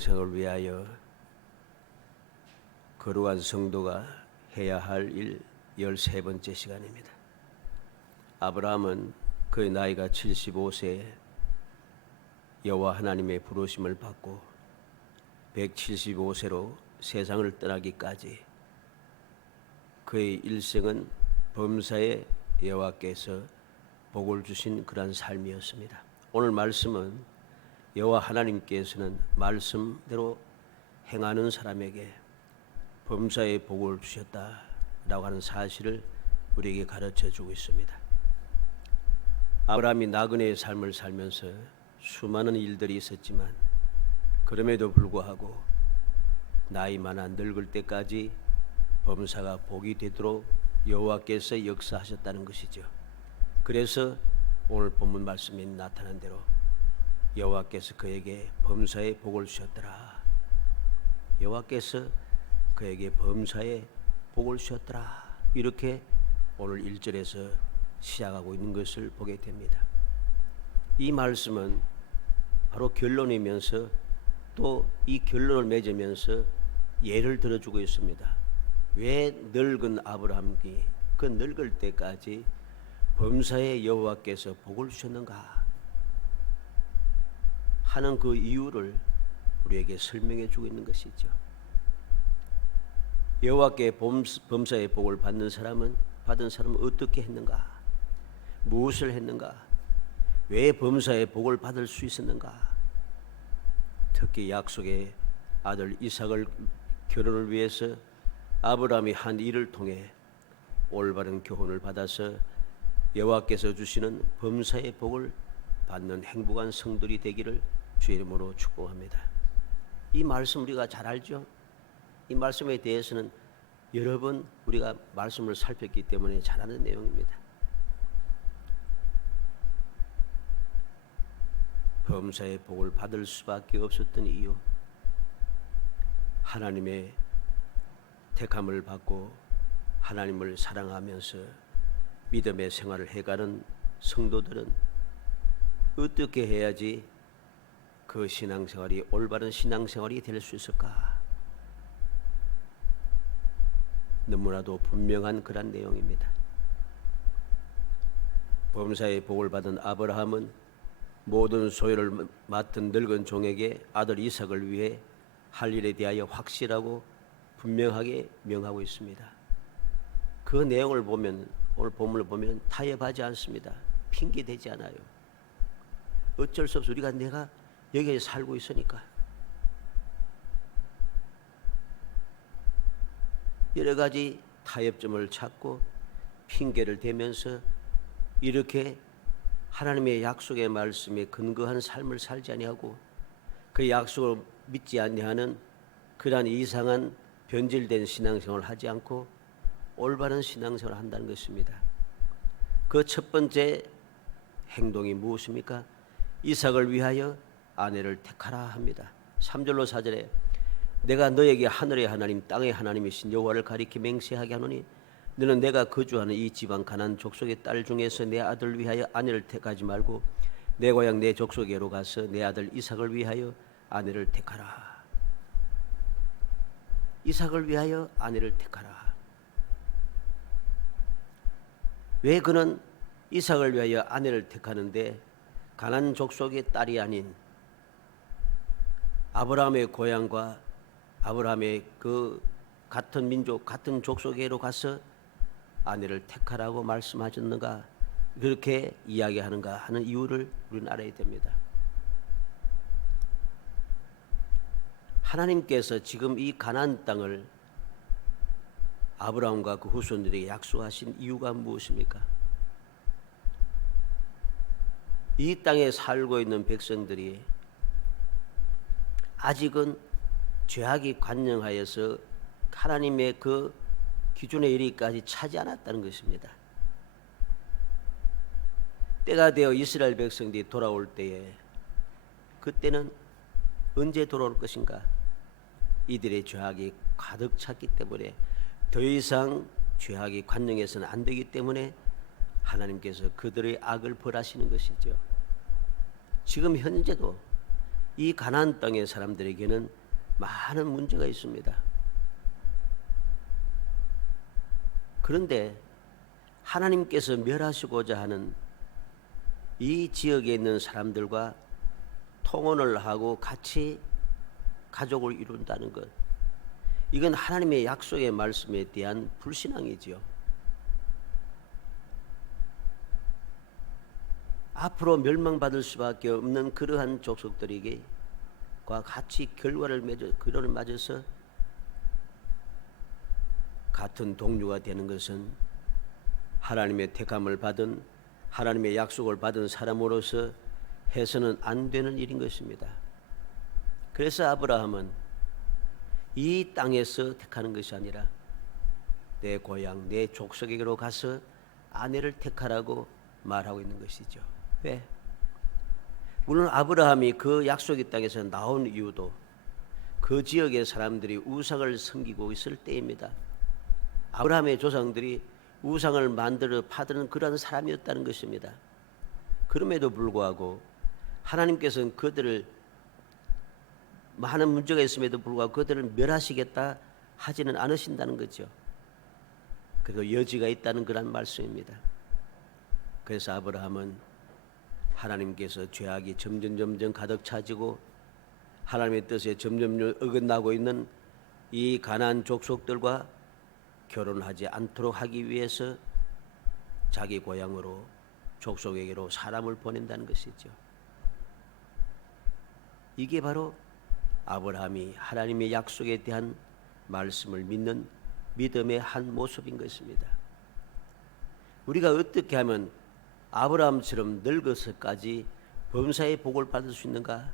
신앙생활을 위하여 거룩한 성도가 해야 할 일 13번째 시간입니다. 아브라함은 그의 나이가 75세에 여호와 하나님의 부르심을 받고 175세로 세상을 떠나기까지 그의 일생은 범사에 여호와께서 복을 주신 그러한 삶이었습니다. 오늘 말씀은 여호와 하나님께서는 말씀대로 행하는 사람에게 범사에 복을 주셨다라고 하는 사실을 우리에게 가르쳐주고 있습니다. 아브라함이 나그네의 삶을 살면서 수많은 일들이 있었지만 그럼에도 불구하고 나이 많아 늙을 때까지 범사가 복이 되도록 여호와께서 역사하셨다는 것이죠. 그래서 오늘 본문 말씀에 나타난 대로 여호와께서 그에게 범사의 복을 주셨더라. 여호와께서 그에게 범사의 복을 주셨더라. 이렇게 오늘 1절에서 시작하고 있는 것을 보게 됩니다. 이 말씀은 바로 결론이면서 또 이 결론을 맺으면서 예를 들어주고 있습니다. 왜 늙은 아브라함이 그 늙을 때까지 범사에 여호와께서 복을 주셨는가 하는 그 이유를 우리에게 설명해 주고 있는 것이죠. 여호와께 범사의 복을 받은 사람은 어떻게 했는가? 무엇을 했는가? 왜 범사의 복을 받을 수 있었는가? 특히 약속의 아들 이삭을 결혼을 위해서 아브라함이 한 일을 통해 올바른 교훈을 받아서 여호와께서 주시는 범사의 복을 받는 행복한 성들이 되기를 주의 이름으로 축복합니다. 이 말씀 우리가 잘 알죠? 이 말씀에 대해서는 여러 번 우리가 말씀을 살폈기 때문에 잘 아는 내용입니다. 범사의 복을 받을 수밖에 없었던 이유, 하나님의 택함을 받고 하나님을 사랑하면서 믿음의 생활을 해가는 성도들은 어떻게 해야지 그 신앙생활이 올바른 신앙생활이 될 수 있을까? 너무나도 분명한 그런 내용입니다. 범사의 복을 받은 아브라함은 모든 소유를 맡은 늙은 종에게 아들 이삭을 위해 할 일에 대하여 확실하고 분명하게 명하고 있습니다. 그 내용을 보면, 오늘 본문을 보면 타협하지 않습니다. 핑계대지 않아요. 어쩔 수 없어. 내가 여기에 살고 있으니까. 여러 가지 타협점을 찾고 핑계를 대면서 이렇게 하나님의 약속의 말씀에 근거한 삶을 살지 아니하고 그 약속을 믿지 아니하는 그러한 이상한 변질된 신앙생활을 하지 않고 올바른 신앙생활을 한다는 것입니다. 그 첫 번째 행동이 무엇입니까? 이삭을 위하여 아내를 택하라 합니다. 3절로 4절에 내가 너에게 하늘의 하나님 땅의 하나님이신 여호와를 가리켜 맹세하게 하노니 너는 내가 거주하는 이 지방 가나안 족속의 딸 중에서 내 아들 위하여 아내를 택하지 말고 내 고향 내 족속에로 가서 내 아들 이삭을 위하여 아내를 택하라. 이삭을 위하여 아내를 택하라. 왜 그는 이삭을 위하여 아내를 택하는데 가나안 족속의 딸이 아닌 아브라함의 고향과 아브라함의 그 같은 민족 같은 족속에로 가서 아내를 택하라고 말씀하셨는가? 그렇게 이야기하는가 하는 이유를 우리는 알아야 됩니다. 하나님께서 지금 이 가나안 땅을 아브라함과 그 후손들에게 약속하신 이유가 무엇입니까? 이 땅에 살고 있는 백성들이 아직은 죄악이 관영하여서 하나님의 그 기준의 이르기까지 차지 않았다는 것입니다. 때가 되어 이스라엘 백성들이 돌아올 때에 그때는 언제 돌아올 것인가? 이들의 죄악이 가득 찼기 때문에 더 이상 죄악이 관영해서는 안 되기 때문에 하나님께서 그들의 악을 벌하시는 것이죠. 지금 현재도 이 가나안 땅의 사람들에게는 많은 문제가 있습니다. 그런데 하나님께서 멸하시고자 하는 이 지역에 있는 사람들과 통혼을 하고 같이 가족을 이룬다는 것, 이건 하나님의 약속의 말씀에 대한 불신앙이지요. 앞으로 멸망받을 수밖에 없는 그러한 족속들에게 같이 결과를 맺어서 같은 동료가 되는 것은 하나님의 택함을 받은, 하나님의 약속을 받은 사람으로서 해서는 안 되는 일인 것입니다. 그래서 아브라함은 이 땅에서 택하는 것이 아니라 내 고향, 내 족속에게로 가서 아내를 택하라고 말하고 있는 것이죠. 왜? 물론 아브라함이 그 약속의 땅에서 나온 이유도 그 지역의 사람들이 우상을 섬기고 있을 때입니다. 아브라함의 조상들이 우상을 만들어 파드는 그러한 사람이었다는 것입니다. 그럼에도 불구하고 하나님께서는 그들을, 많은 문제가 있음에도 불구하고 그들을 멸하시겠다 하지는 않으신다는 거죠. 그리고 여지가 있다는 그런 말씀입니다. 그래서 아브라함은 하나님께서 죄악이 점점 가득 차지고 하나님의 뜻에 점점 어긋나고 있는 이 가나안 족속들과 결혼하지 않도록 하기 위해서 자기 고향으로, 족속에게로 사람을 보낸다는 것이죠. 이게 바로 아브라함이 하나님의 약속에 대한 말씀을 믿는 믿음의 한 모습인 것입니다. 우리가 어떻게 하면 아브라함처럼 늙어서까지 범사의 복을 받을 수 있는가?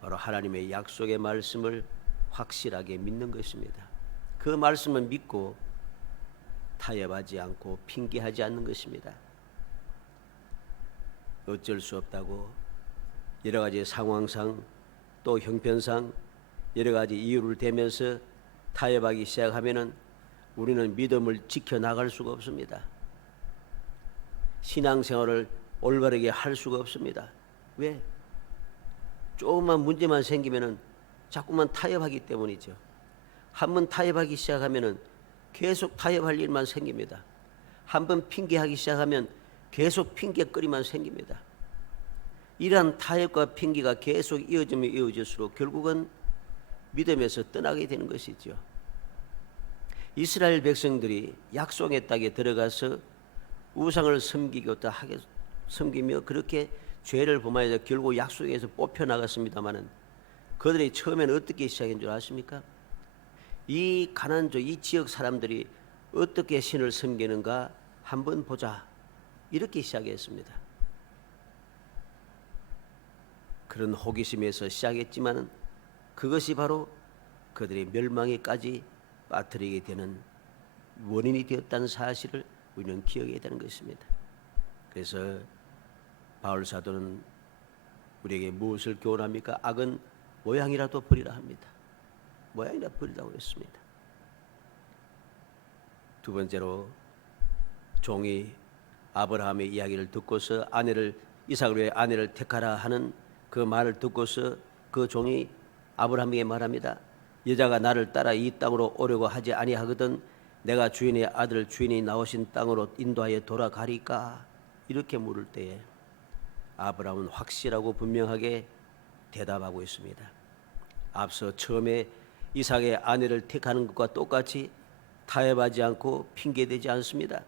바로 하나님의 약속의 말씀을 확실하게 믿는 것입니다. 그 말씀을 믿고 타협하지 않고 핑계하지 않는 것입니다. 어쩔 수 없다고 여러 가지 상황상 또 형편상 여러 가지 이유를 대면서 타협하기 시작하면은 우리는 믿음을 지켜나갈 수가 없습니다. 신앙생활을 올바르게 할 수가 없습니다. 왜? 조금만 문제만 생기면은 자꾸만 타협하기 때문이죠. 한번 타협하기 시작하면은 계속 타협할 일만 생깁니다. 한번 핑계하기 시작하면 계속 핑계거리만 생깁니다. 이러한 타협과 핑계가 계속 이어지면 이어질수록 결국은 믿음에서 떠나게 되는 것이죠. 이스라엘 백성들이 약속의 땅에 들어가서 우상을 섬기며 그렇게 죄를 범하여서 결국 약속에서 뽑혀 나갔습니다마는 그들이 처음에는 어떻게 시작한 줄 아십니까? 이 가나안족, 이 지역 사람들이 어떻게 신을 섬기는가 한번 보자, 이렇게 시작했습니다. 그런 호기심에서 시작했지만 그것이 바로 그들의 멸망에까지 빠뜨리게 되는 원인이 되었다는 사실을 우리는 기억해야 되는 것입니다. 그래서 바울 사도는 우리에게 무엇을 교훈합니까? 악은 모양이라도 버리라 합니다. 모양이라도 버리라고 했습니다. 두 번째로 종이 아브라함의 이야기를 듣고서 이삭을 위해 아내를 택하라 하는 그 말을 듣고서 그 종이 아브라함에게 말합니다. 여자가 나를 따라 이 땅으로 오려고 하지 아니하거든 내가 주인의 아들 주인이 나오신 땅으로 인도하여 돌아가리까? 이렇게 물을 때에 아브라함은 확실하고 분명하게 대답하고 있습니다. 앞서 처음에 이삭의 아내를 택하는 것과 똑같이 타협하지 않고 핑계대지 않습니다.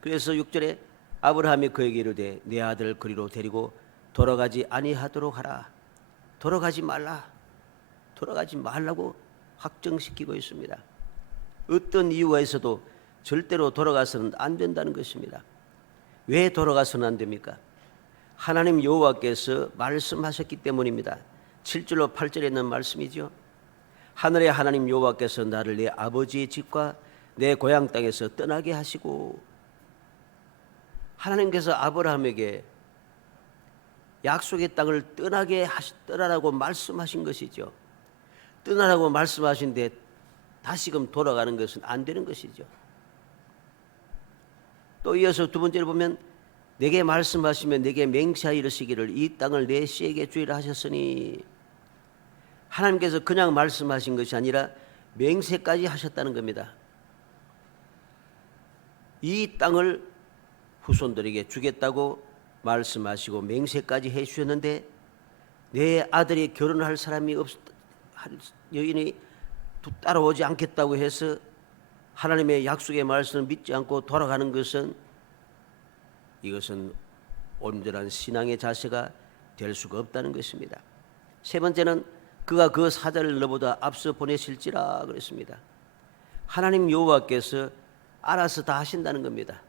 그래서 6절에 아브라함이 그에게 이르되 내 아들을 그리로 데리고 돌아가지 아니하도록 하라. 돌아가지 말라고 확정시키고 있습니다. 어떤 이유가 있어도 절대로 돌아가서는 안 된다는 것입니다. 왜 돌아가서는 안 됩니까? 하나님 여호와께서 말씀하셨기 때문입니다. 7절로 8절에 있는 말씀이죠. 하늘의 하나님 여호와께서 나를 내 아버지의 집과 내 고향 땅에서 떠나게 하시고, 하나님께서 아브라함에게 약속의 땅을 떠나라고 말씀하신 것이죠. 떠나라고 말씀하신데 다시금 돌아가는 것은 안 되는 것이죠. 또 이어서 두 번째로 보면 내게 말씀하시며 내게 맹세하여 이르시기를 이 땅을 내 씨에게 주리라 하셨으니, 하나님께서 그냥 말씀하신 것이 아니라 맹세까지 하셨다는 겁니다. 이 땅을 후손들에게 주겠다고 말씀하시고 맹세까지 해 주셨는데, 내 아들이 결혼할 사람이 여인이 따라오지 않겠다고 해서 하나님의 약속의 말씀을 믿지 않고 돌아가는 것은, 이것은 온전한 신앙의 자세가 될 수가 없다는 것입니다. 세 번째는 그가 그 사자를 너보다 앞서 보내실지라 그랬습니다. 하나님 여호와께서 알아서 다 하신다는 겁니다.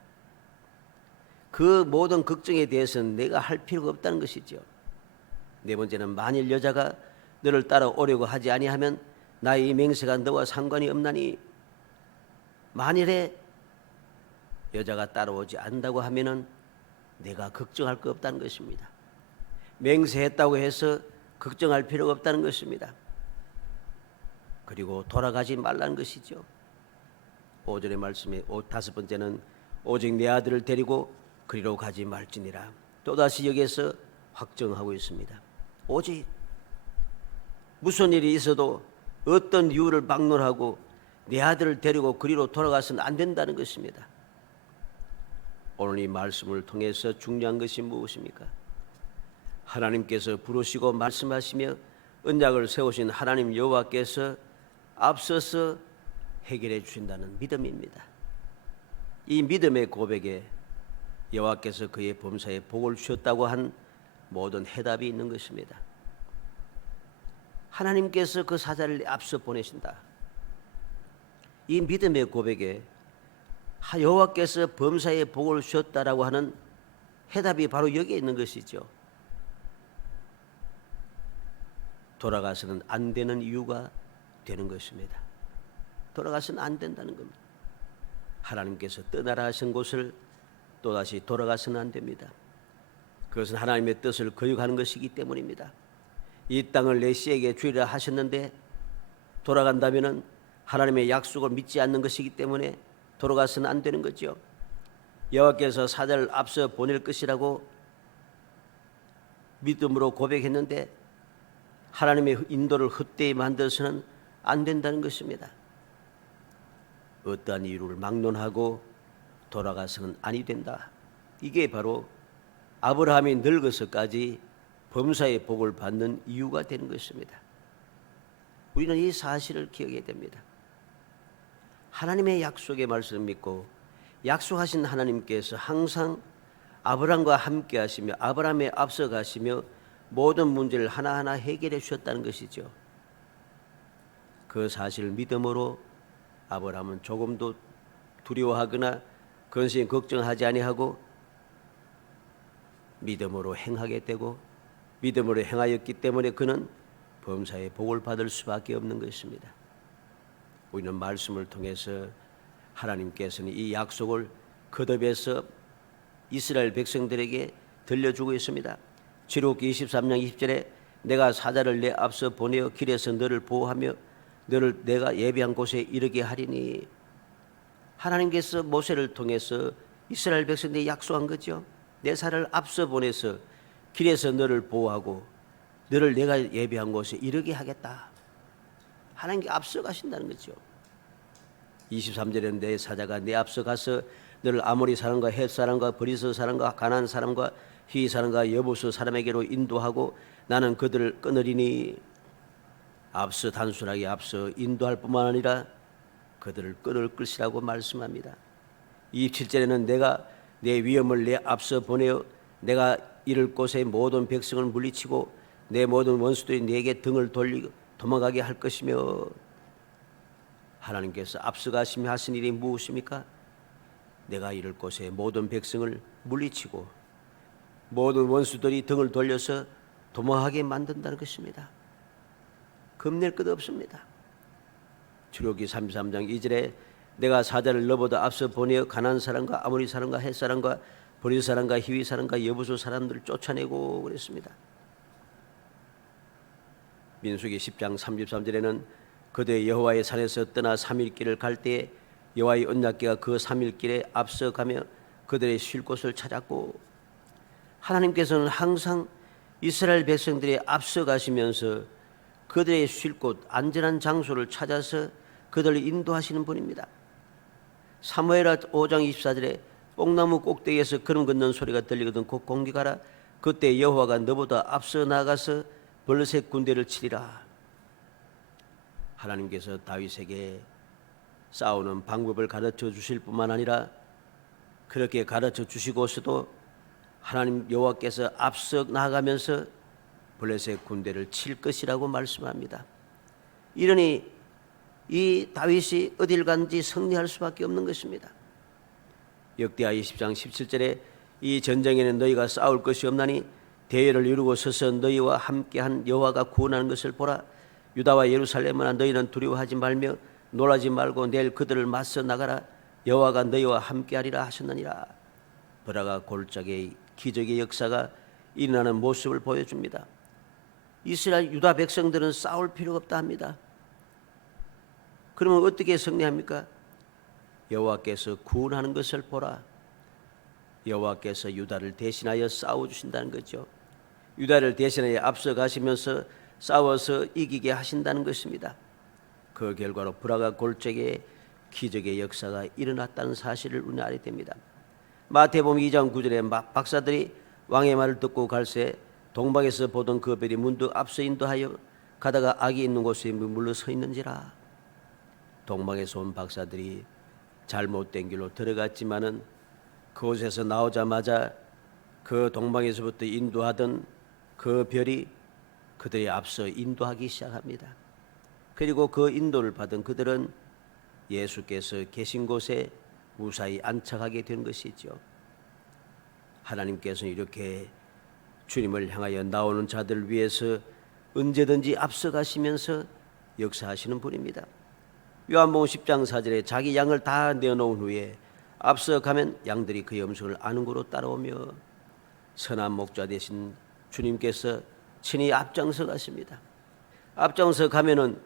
그 모든 걱정에 대해서는 내가 할 필요가 없다는 것이죠. 네 번째는 만일 여자가 너를 따라오려고 하지 아니하면 나의 이 맹세가 너와 상관이 없나니, 만일에 여자가 따라오지 않는다고 하면은 내가 걱정할 거 없다는 것입니다. 맹세했다고 해서 걱정할 필요가 없다는 것입니다. 그리고 돌아가지 말라는 것이죠. 5절의 말씀에 다섯 번째는 오직 내 아들을 데리고 그리로 가지 말지니라. 또다시 여기에서 확정하고 있습니다. 오직 무슨 일이 있어도 어떤 이유를 막론하고 내 아들을 데리고 그리로 돌아가서는 안 된다는 것입니다. 오늘 이 말씀을 통해서 중요한 것이 무엇입니까? 하나님께서 부르시고 말씀하시며 언약을 세우신 하나님 여호와께서 앞서서 해결해 주신다는 믿음입니다. 이 믿음의 고백에 여호와께서 그의 범사에 복을 주셨다고 한 모든 해답이 있는 것입니다. 하나님께서 그 사자를 앞서 보내신다. 이 믿음의 고백에 여호와께서 범사에 복을 주셨다라고 하는 해답이 바로 여기에 있는 것이죠. 돌아가서는 안 되는 이유가 되는 것입니다. 돌아가서는 안 된다는 겁니다. 하나님께서 떠나라 하신 곳을 또다시 돌아가서는 안 됩니다. 그것은 하나님의 뜻을 거역하는 것이기 때문입니다. 이 땅을 내 씨에게 주리라 하셨는데 돌아간다면 하나님의 약속을 믿지 않는 것이기 때문에 돌아가서는 안 되는 거죠. 여호와께서 사자를 앞서 보낼 것이라고 믿음으로 고백했는데 하나님의 인도를 헛되이 만들어서는 안 된다는 것입니다. 어떠한 이유를 막론하고 돌아가서는 아니 된다. 이게 바로 아브라함이 늙어서까지 범사의 복을 받는 이유가 되는 것입니다. 우리는 이 사실을 기억해야 됩니다. 하나님의 약속의 말씀을 믿고 약속하신 하나님께서 항상 아브라함과 함께 하시며 아브라함에 앞서 가시며 모든 문제를 하나하나 해결해 주셨다는 것이죠. 그 사실을 믿음으로 아브라함은 조금도 두려워하거나 근심이 걱정하지 아니하고 믿음으로 행하게 되고 믿음으로 행하였기 때문에 그는 범사의 복을 받을 수밖에 없는 것입니다. 우리는 말씀을 통해서 하나님께서는 이 약속을 거듭해서 이스라엘 백성들에게 들려주고 있습니다. 출애굽기 23장 20절에 내가 사자를 내 앞서 보내어 길에서 너를 보호하며 너를 내가 예비한 곳에 이르게 하리니, 하나님께서 모세를 통해서 이스라엘 백성들에게 약속한 거죠. 내 사자를 앞서 보내서 길에서 너를 보호하고 너를 내가 예비한 곳에 이르게 하겠다. 하나님께 앞서 가신다는 거죠. 23절에는 내 사자가 내 앞서 가서 너를 아모리 사람과 헷 사람과 브리스 사람과 가나안 사람과 히 사람과 여부스 사람에게로 인도하고 나는 그들을 끊으리니, 앞서 단순하게 앞서 인도할 뿐만 아니라 그들을 끊을 것이라고 말씀합니다. 27절에는 내가 내 위엄을 내 앞서 보내어 내가 이를 곳에 모든 백성을 물리치고 내 모든 원수들이 내게 등을 돌리고 도망가게 할 것이며, 하나님께서 앞서가시며 하신 일이 무엇입니까? 내가 이를 곳에 모든 백성을 물리치고 모든 원수들이 등을 돌려서 도망하게 만든다는 것입니다. 겁낼 것 없습니다. 출애굽기 33장 2절에 내가 사자를 너보다 앞서 보내어 가나안 사람과 아모리 사람과 헷 사람과 브리스 사람과 히위 사람과 여부수 사람들을 쫓아내고 그랬습니다. 민수기 10장 33절에는 그대 여호와의 산에서 떠나 3일 길을 갈 때에 여호와의 언약궤가 그 3일 길에 앞서 가며 그들의 쉴 곳을 찾았고, 하나님께서는 항상 이스라엘 백성들이 앞서가시면서 그들의 쉴 곳 안전한 장소를 찾아서 그들을 인도하시는 분입니다. 사무엘하 5장 24절에 뽕나무 꼭대기에서 걸음 걷는 소리가 들리거든 곧 공격하라. 그때 여호와가 너보다 앞서 나가서 블레셋 군대를 치리라. 하나님께서 다윗에게 싸우는 방법을 가르쳐 주실 뿐만 아니라 그렇게 가르쳐 주시고서도 하나님 여호와께서 앞서 나가면서 블레셋 군대를 칠 것이라고 말씀합니다. 이러니 이 다윗이 어딜 간지 승리할 수밖에 없는 것입니다. 역대하 20장 17절에 이 전쟁에는 너희가 싸울 것이 없나니 대열을 이루고 서서 너희와 함께한 여호와가 구원하는 것을 보라. 유다와 예루살렘아 너희는 두려워하지 말며 놀라지 말고 내일 그들을 맞서 나가라. 여호와가 너희와 함께하리라 하셨느니라. 보라가 골짜기의 기적의 역사가 일어나는 모습을 보여줍니다. 이스라엘 유다 백성들은 싸울 필요가 없다 합니다. 그러면 어떻게 승리합니까? 여호와께서 구원하는 것을 보라. 여호와께서 유다를 대신하여 싸워주신다는 거죠. 유다를 대신하여 앞서가시면서 싸워서 이기게 하신다는 것입니다. 그 결과로 브라가 골짜기에 기적의 역사가 일어났다는 사실을 우리는 알게 됩니다. 마태복음 2장 9절에 박사들이 왕의 말을 듣고 갈새 동방에서 보던 그 별이 문득 앞서 인도하여 가다가 악이 있는 곳에 머물러 서 있는지라. 동방에서 온 박사들이 잘못된 길로 들어갔지만은 그곳에서 나오자마자 그 동방에서부터 인도하던 그 별이 그들이 앞서 인도하기 시작합니다. 그리고 그 인도를 받은 그들은 예수께서 계신 곳에 무사히 안착하게 된 것이죠. 하나님께서는 이렇게 주님을 향하여 나오는 자들을 위해서 언제든지 앞서가시면서 역사하시는 분입니다. 요한복음 10장 4절에 자기 양을 다 내어놓은 후에 앞서가면 양들이 그의 음성을 아는 곳으로 따라오며 선한 목자 되신 주님께서 친히 앞장서 가십니다. 앞장서 가면은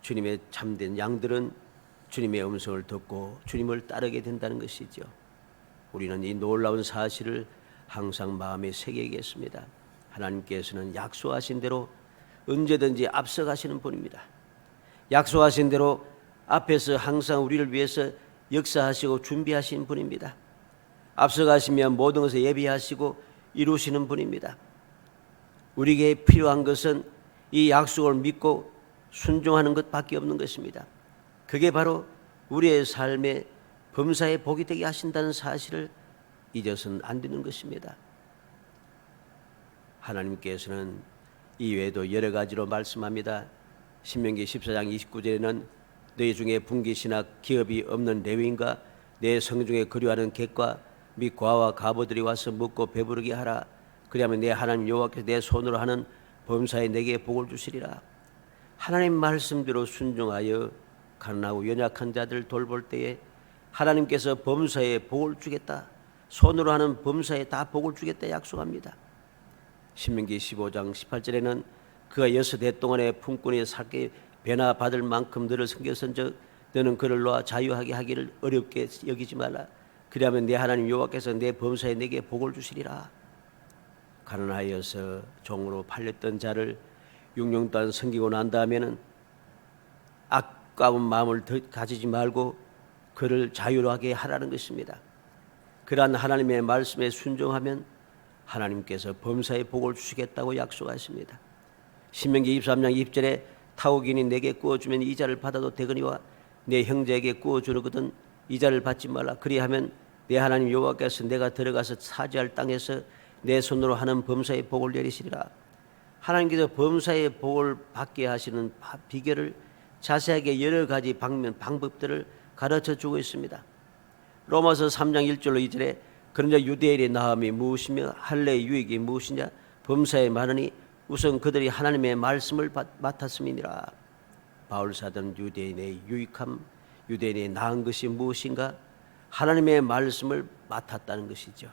주님의 참된 양들은 주님의 음성을 듣고 주님을 따르게 된다는 것이죠. 우리는 이 놀라운 사실을 항상 마음에 새기겠습니다. 하나님께서는 약속하신 대로 언제든지 앞서가시는 분입니다. 약속하신 대로 앞에서 항상 우리를 위해서 역사하시고 준비하시는 분입니다. 앞서가시면 모든 것을 예비하시고 이루시는 분입니다. 우리에게 필요한 것은 이 약속을 믿고 순종하는 것밖에 없는 것입니다. 그게 바로 우리의 삶의 범사에 복이 되게 하신다는 사실을 잊어서는 안 되는 것입니다. 하나님께서는 이외에도 여러 가지로 말씀합니다. 신명기 14장 29절에는 너희 중에 분깃이나 기업이 없는 레위인과 내 성중에 거류하는 객과 및 과와 가보들이 와서 먹고 배부르게 하라. 그리하면 내 하나님 여호와께서 내 손으로 하는 범사에 내게 복을 주시리라. 하나님 말씀대로 순종하여 가난하고 연약한 자들을 돌볼 때에 하나님께서 범사에 복을 주겠다. 손으로 하는 범사에 다 복을 주겠다 약속합니다. 신명기 15장 18절에는 그가 6해 동안에 품꾼이 살게 배나 받을 만큼 너를 섬겼은즉 너는 그를 놓아 자유하게 하기를 어렵게 여기지 말라. 그리하면 내 하나님 여호와께서 내 범사에 내게 복을 주시리라. 가난하여서 종으로 팔렸던 자를 6년 동안 섬기고 난 다음에는 아까운 마음을 가지지 말고 그를 자유하게 하라는 것입니다. 그러한 하나님의 말씀에 순종하면 하나님께서 범사에 복을 주시겠다고 약속하십니다. 신명기 23장 20절에 타국인이 내게 구워주면 이자를 받아도 되거니와 내 형제에게 구워주거든 이자를 받지 말라. 그리하면 내 하나님 여호와께서 내가 들어가서 차지할 땅에서 내 손으로 하는 범사의 복을 내리시리라. 하나님께서 범사의 복을 받게 하시는 비결을 자세하게 여러 가지 방법들을 가르쳐 주고 있습니다. 로마서 3장 1절로 2절에 그러나 유대인의 나음이 무엇이며 할례의 유익이 무엇이냐 범사에 많으니 우선 그들이 하나님의 말씀을 맡았음이니라. 바울 사도는 유대인의 유익함, 유대인의 나은 것이 무엇인가? 하나님의 말씀을 맡았다는 것이죠.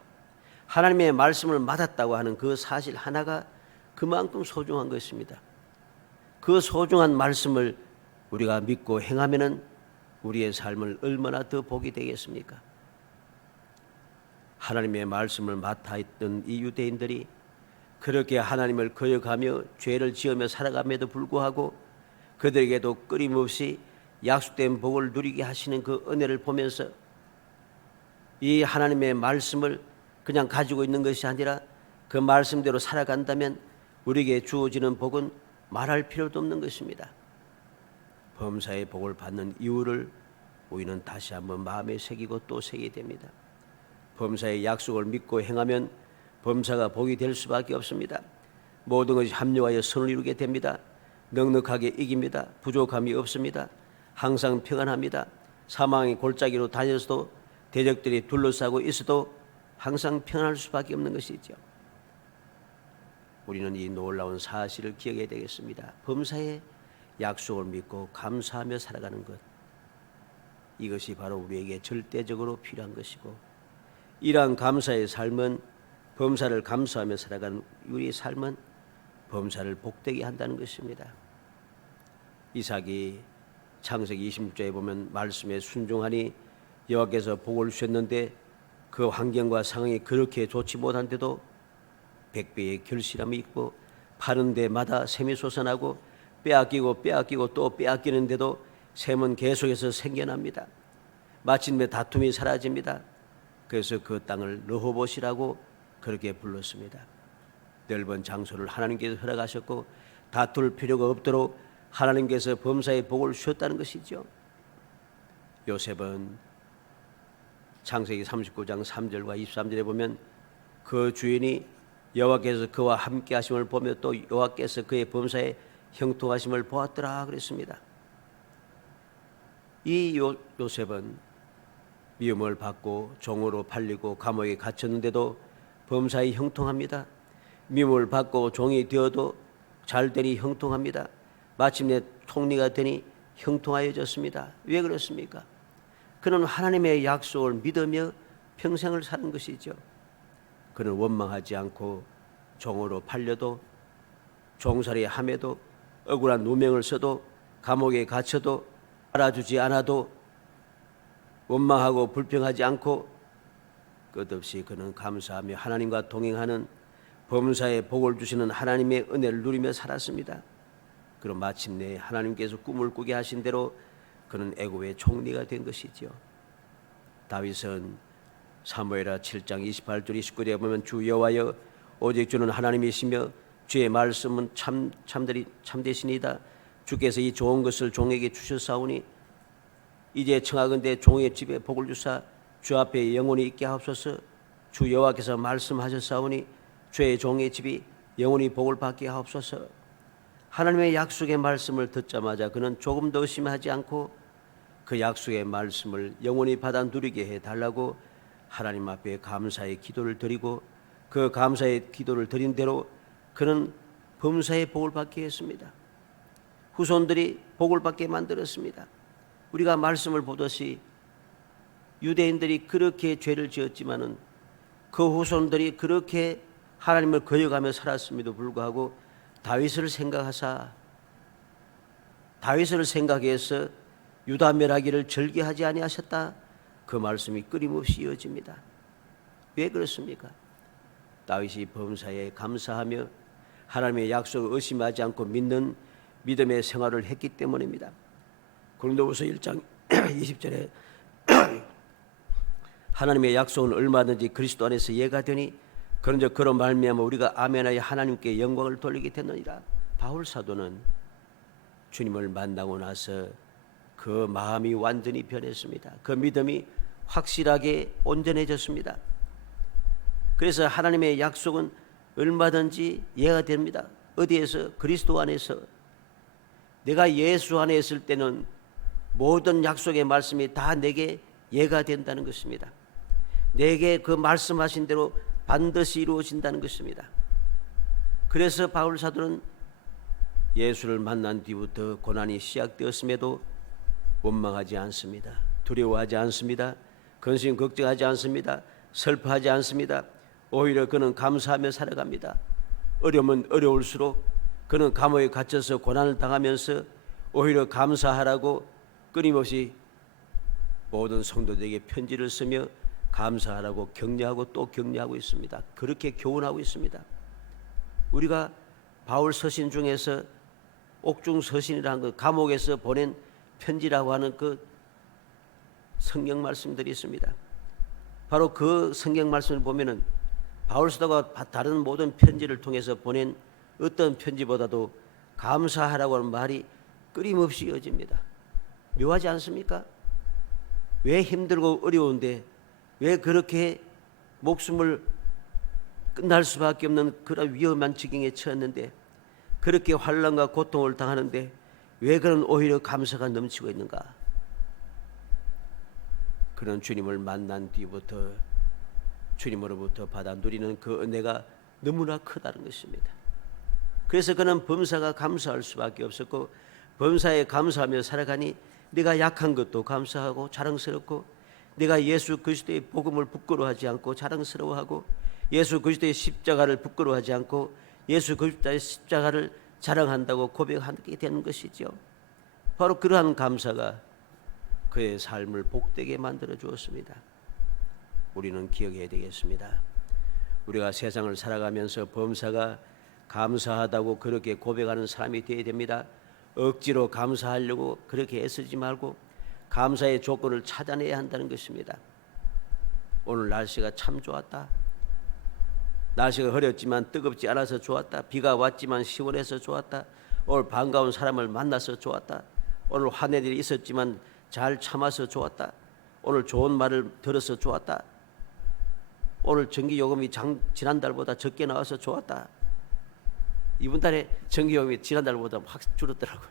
하나님의 말씀을 맡았다고 하는 그 사실 하나가 그만큼 소중한 것입니다. 그 소중한 말씀을 우리가 믿고 행하면은 우리의 삶을 얼마나 더 복이 되겠습니까? 하나님의 말씀을 맡아 있던 이 유대인들이 그렇게 하나님을 거역하며 죄를 지으며 살아감에도 불구하고 그들에게도 끊임없이 약속된 복을 누리게 하시는 그 은혜를 보면서 이 하나님의 말씀을 그냥 가지고 있는 것이 아니라 그 말씀대로 살아간다면 우리에게 주어지는 복은 말할 필요도 없는 것입니다. 범사의 복을 받는 이유를 우리는 다시 한번 마음에 새기고 또 새기게 됩니다. 범사의 약속을 믿고 행하면 범사가 복이 될 수밖에 없습니다. 모든 것이 합력하여 선을 이루게 됩니다. 넉넉하게 이깁니다. 부족함이 없습니다. 항상 평안합니다. 사망의 골짜기로 다녀서도 대적들이 둘러싸고 있어도 항상 평안할 수밖에 없는 것이죠. 우리는 이 놀라운 사실을 기억해야 되겠습니다. 범사의 약속을 믿고 감사하며 살아가는 것, 이것이 바로 우리에게 절대적으로 필요한 것이고, 이러한 감사의 삶은, 범사를 감사하며 살아가는 우리의 삶은 범사를 복되게 한다는 것입니다. 이삭이 창세기 26장에 보면 말씀에 순종하니 여호와께서 복을 주셨는데 그 환경과 상황이 그렇게 좋지 못한데도 100배의 결실함이 있고 파는 데마다 샘이 솟아나고 빼앗기고 또 빼앗기는데도 샘은 계속해서 생겨납니다. 마침내 다툼이 사라집니다. 그래서 그 땅을 르호봇이라고 그렇게 불렀습니다. 넓은 장소를 하나님께서 허락하셨고 다툴 필요가 없도록 하나님께서 범사의 복을 주셨다는 것이죠. 요셉은 창세기 39장 3절과 23절에 보면 그 주인이 여호와께서 그와 함께 하심을 보며 또 여호와께서 그의 범사에 형통하심을 보았더라 그랬습니다. 이 요셉은 미움을 받고 종으로 팔리고 감옥에 갇혔는데도 범사에 형통합니다. 미움을 받고 종이 되어도 잘되니 형통합니다. 마침내 총리가 되니 형통하여졌습니다. 왜 그렇습니까? 그는 하나님의 약속을 믿으며 평생을 사는 것이죠. 그는 원망하지 않고 종으로 팔려도 종살이 함에도 억울한 누명을 써도 감옥에 갇혀도 알아주지 않아도 원망하고 불평하지 않고 끝없이 그는 감사하며 하나님과 동행하는 범사의 복을 주시는 하나님의 은혜를 누리며 살았습니다. 그럼 마침내 하나님께서 꿈을 꾸게 하신 대로 그는 애굽의 총리가 된 것이죠. 다윗은 사무엘하 7장 28절 29절에 보면 주 여호와여 오직 주는 하나님이시며 주의 말씀은 참되시니이다. 주께서 이 좋은 것을 종에게 주셨사오니 이제 청하건대 종의 집에 복을 주사 주 앞에 영원히 있게 하옵소서. 주 여호와께서 말씀하셨사오니 주의 종의 집이 영원히 복을 받게 하옵소서. 하나님의 약속의 말씀을 듣자마자 그는 조금도 의심하지 않고 그 약속의 말씀을 영원히 받아 누리게 해달라고 하나님 앞에 감사의 기도를 드리고 그 감사의 기도를 드린 대로 그는 범사의 복을 받게 했습니다. 후손들이 복을 받게 만들었습니다. 우리가 말씀을 보듯이 유대인들이 그렇게 죄를 지었지만은 그 후손들이 그렇게 하나님을 거역하며 살았음에도 불구하고 다윗을 생각해서 유다 멸하기를 절개하지 아니하셨다. 그 말씀이 끊임없이 이어집니다. 왜 그렇습니까? 다윗이 범사에 감사하며 하나님의 약속을 의심하지 않고 믿는 믿음의 생활을 했기 때문입니다. 고린도후서 1장 20절에 하나님의 약속은 얼마든지 그리스도 안에서 예가 되니 그런즉 그로 말미암아 우리가 아멘하여 하나님께 영광을 돌리게 됐느니라. 바울 사도는 주님을 만나고 나서 그 마음이 완전히 변했습니다. 그 믿음이 확실하게 온전해졌습니다. 그래서 하나님의 약속은 얼마든지 예가 됩니다. 어디에서? 그리스도 안에서. 내가 예수 안에 있을 때는 모든 약속의 말씀이 다 내게 예가 된다는 것입니다. 내게 그 말씀하신 대로 반드시 이루어진다는 것입니다. 그래서 바울 사도는 예수를 만난 뒤부터 고난이 시작되었음에도 원망하지 않습니다. 두려워하지 않습니다. 근심 걱정하지 않습니다. 슬퍼하지 않습니다. 오히려 그는 감사하며 살아갑니다. 어려우면 어려울수록 그는 감옥에 갇혀서 고난을 당하면서 오히려 감사하라고 끊임없이 모든 성도들에게 편지를 쓰며 감사하라고 격려하고 또 격려하고 있습니다. 그렇게 교훈하고 있습니다. 우리가 바울 서신 중에서 옥중 서신이라는 그 감옥에서 보낸 편지라고 하는 그 성경 말씀들이 있습니다. 바로 그 성경 말씀을 보면은 바울 사도가 다른 모든 편지를 통해서 보낸 어떤 편지보다도 감사하라고 하는 말이 끊임없이 이어집니다. 묘하지 않습니까? 왜 힘들고 어려운데 왜 그렇게 목숨을 끝날 수밖에 없는 그런 위험한 지경에 처했는데 그렇게 환난과 고통을 당하는데 왜 그런 오히려 감사가 넘치고 있는가? 그런 주님을 만난 뒤부터 주님으로부터 받아 누리는 그 은혜가 너무나 크다는 것입니다. 그래서 그는 범사가 감사할 수밖에 없었고 범사에 감사하며 살아가니 네가 약한 것도 감사하고 자랑스럽고 네가 예수 그리스도의 복음을 부끄러워하지 않고 자랑스러워하고 예수 그리스도의 십자가를 부끄러워하지 않고 예수 그리스도의 십자가를 자랑한다고 고백하게 되는 것이죠. 바로 그러한 감사가 그의 삶을 복되게 만들어 주었습니다. 우리는 기억해야 되겠습니다. 우리가 세상을 살아가면서 범사가 감사하다고 그렇게 고백하는 사람이 되어야 됩니다. 억지로 감사하려고 그렇게 애쓰지 말고 감사의 조건을 찾아내야 한다는 것입니다. 오늘 날씨가 참 좋았다. 날씨가 흐렸지만 뜨겁지 않아서 좋았다. 비가 왔지만 시원해서 좋았다. 오늘 반가운 사람을 만나서 좋았다. 오늘 화낼 일이 있었지만 잘 참아서 좋았다. 오늘 좋은 말을 들어서 좋았다. 오늘 전기요금이 지난달보다 적게 나와서 좋았다. 이번 달에 전기요금이 지난달보다 확 줄었더라고요.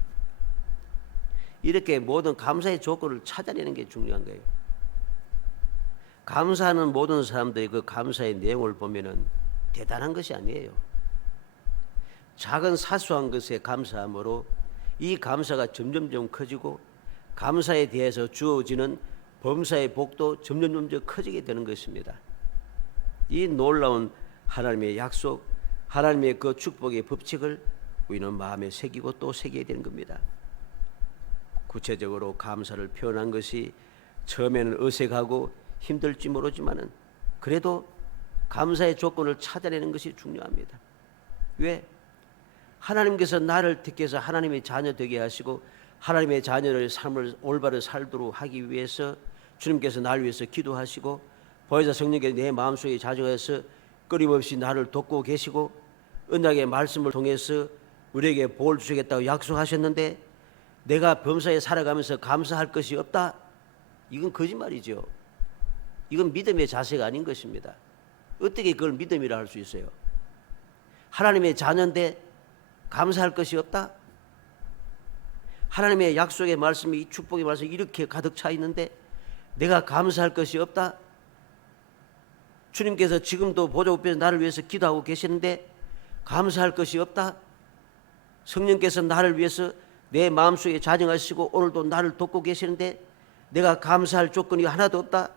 이렇게 모든 감사의 조건을 찾아내는 게 중요한 거예요. 감사하는 모든 사람들이 그 감사의 내용을 보면은 대단한 것이 아니에요. 작은 사소한 것에 감사함으로 이 감사가 점점점 커지고 감사에 대해서 주어지는 범사의 복도 점점 커지게 되는 것입니다. 이 놀라운 하나님의 약속, 하나님의 그 축복의 법칙을 우리는 마음에 새기고 또 새겨야 되는 겁니다. 구체적으로 감사를 표현한 것이 처음에는 어색하고 힘들지 모르지만은 그래도 감사의 조건을 찾아내는 것이 중요합니다. 왜? 하나님께서 나를 택해서 하나님의 자녀 되게 하시고 하나님의 자녀의 삶을 올바로 살도록 하기 위해서 주님께서 나를 위해서 기도하시고 보혜사 성령께서 내 마음속에 자정해서 끊임없이 나를 돕고 계시고 언약의 말씀을 통해서 우리에게 복을 주시겠다고 약속하셨는데 내가 범사에 살아가면서 감사할 것이 없다? 이건 거짓말이죠. 이건 믿음의 자세가 아닌 것입니다. 어떻게 그걸 믿음이라 할 수 있어요? 하나님의 자녀인데 감사할 것이 없다? 하나님의 약속의 말씀이 이 축복의 말씀이 이렇게 가득 차 있는데 내가 감사할 것이 없다? 주님께서 지금도 보좌 우편에서 나를 위해서 기도하고 계시는데 감사할 것이 없다? 성령께서 나를 위해서 내 마음속에 자정하시고 오늘도 나를 돕고 계시는데 내가 감사할 조건이 하나도 없다?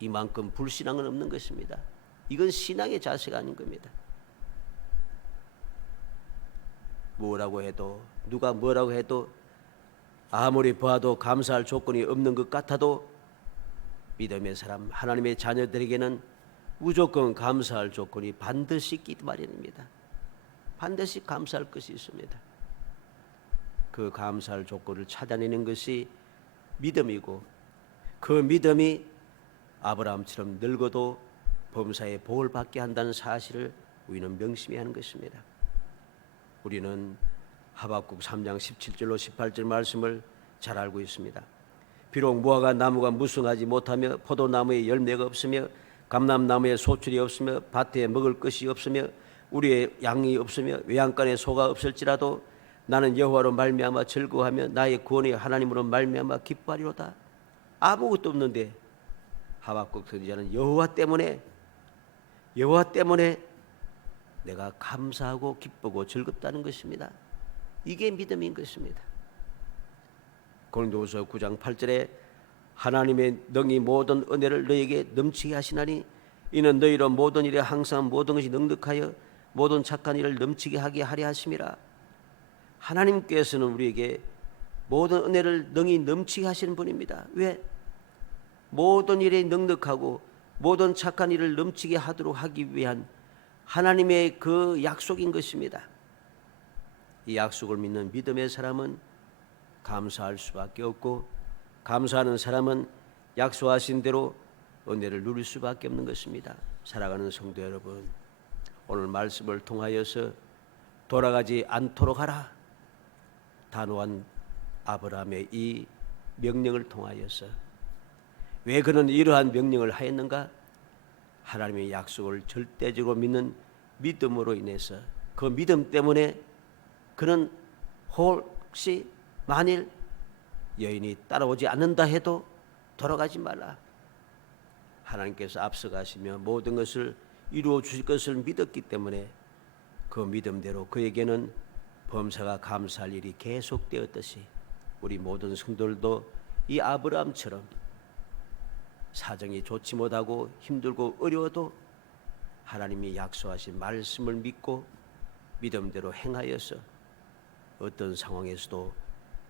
이만큼 불신앙은 없는 것입니다. 이건 신앙의 자세가 아닌 겁니다. 뭐라고 해도 누가 뭐라고 해도 아무리 봐도 감사할 조건이 없는 것 같아도 믿음의 사람 하나님의 자녀들에게는 무조건 감사할 조건이 반드시 있기 마련입니다. 반드시 감사할 것이 있습니다. 그 감사할 조건을 찾아내는 것이 믿음이고 그 믿음이 아브라함처럼 늙어도 범사의 복을 받게 한다는 사실을 우리는 명심해야 하는 것입니다. 우리는 하박국 3장 17절로 18절 말씀을 잘 알고 있습니다. 비록 무화과 나무가 무성하지 못하며 포도나무에 열매가 없으며 감람나무에 소출이 없으며 밭에 먹을 것이 없으며 우리의 양이 없으며 외양간에 소가 없을지라도 나는 여호와로 말미암아 즐거워하며 나의 구원의 하나님으로 말미암아 기뻐하리로다. 아무것도 없는데 하박국 선지자는 여호와 때문에 내가 감사하고 기쁘고 즐겁다는 것입니다. 이게 믿음인 것입니다. 고린도후서 9장 8절에 하나님의 능히 모든 은혜를 너에게 넘치게 하시나니 이는 너희로 모든 일에 항상 모든 것이 넉넉하여 모든 착한 일을 넘치게 하게 하려 하심이라. 하나님께서는 우리에게 모든 은혜를 능히 넘치게 하시는 분입니다. 왜? 모든 일에 넉넉하고 모든 착한 일을 넘치게 하도록 하기 위한 하나님의 그 약속인 것입니다. 이 약속을 믿는 믿음의 사람은 감사할 수밖에 없고, 감사하는 사람은 약속하신 대로 은혜를 누릴 수밖에 없는 것입니다. 사랑하는 성도 여러분, 오늘 말씀을 통하여서 돌아가지 않도록 하라, 단호한 아브라함의 이 명령을 통하여서, 왜 그는 이러한 명령을 하였는가? 하나님의 약속을 절대적으로 믿는 믿음으로 인해서, 그 믿음 때문에 그는 혹시 만일 여인이 따라오지 않는다 해도 돌아가지 말라, 하나님께서 앞서가시며 모든 것을 이루어 주실 것을 믿었기 때문에 그 믿음대로 그에게는 범사가 감사할 일이 계속되었듯이, 우리 모든 성도들도 이 아브라함처럼 사정이 좋지 못하고 힘들고 어려워도 하나님이 약속하신 말씀을 믿고 믿음대로 행하여서 어떤 상황에서도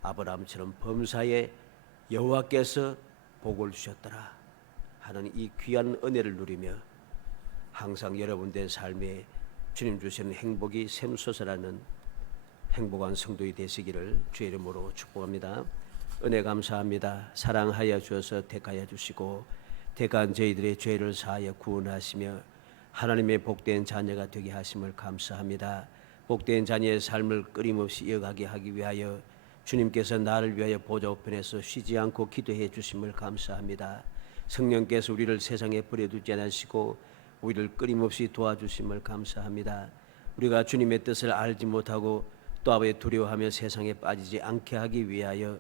아브라함처럼 범사에 여호와께서 복을 주셨더라 하는 이 귀한 은혜를 누리며 항상 여러분들의 삶에 주님 주시는 행복이 샘솟으라는 행복한 성도이 되시기를 주의 이름으로 축복합니다. 은혜 감사합니다. 사랑하여 주셔서 택하여 주시고 택한 저희들의 죄를 사하여 구원하시며 하나님의 복된 자녀가 되게 하심을 감사합니다. 복된 자녀의 삶을 끊임없이 이어가게 하기 위하여 주님께서 나를 위하여 보좌 우편에서 쉬지 않고 기도해 주심을 감사합니다. 성령께서 우리를 세상에 버려두지 않으시고 우리를 끊임없이 도와주심을 감사합니다. 우리가 주님의 뜻을 알지 못하고 또 아버지 두려워하며 세상에 빠지지 않게 하기 위하여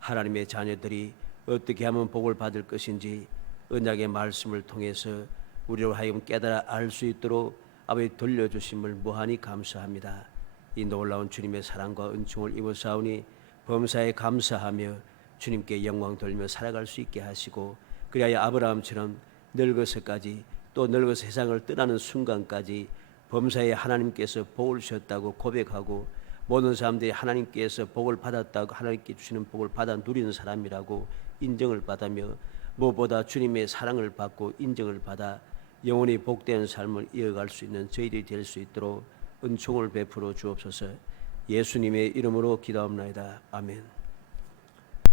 하나님의 자녀들이 어떻게 하면 복을 받을 것인지 언약의 말씀을 통해서 우리로 하여금 깨달아 알 수 있도록 아버지 돌려주심을 무한히 감사합니다. 이 놀라운 주님의 사랑과 은총을 입어사오니 범사에 감사하며 주님께 영광 돌리며 살아갈 수 있게 하시고, 그리하여 아브라함처럼 늙어서까지 또 늙어서 세상을 떠나는 순간까지 범사에 하나님께서 복을 주셨다고 고백하고 모든 사람들이 하나님께서 복을 받았다고, 하나님께 주시는 복을 받아 누리는 사람이라고 인정을 받으며 무엇보다 주님의 사랑을 받고 인정을 받아 영원히 복된 삶을 이어갈 수 있는 저희들이 될 수 있도록 은총을 베풀어 주옵소서. 예수님의 이름으로 기도합나이다. 아멘.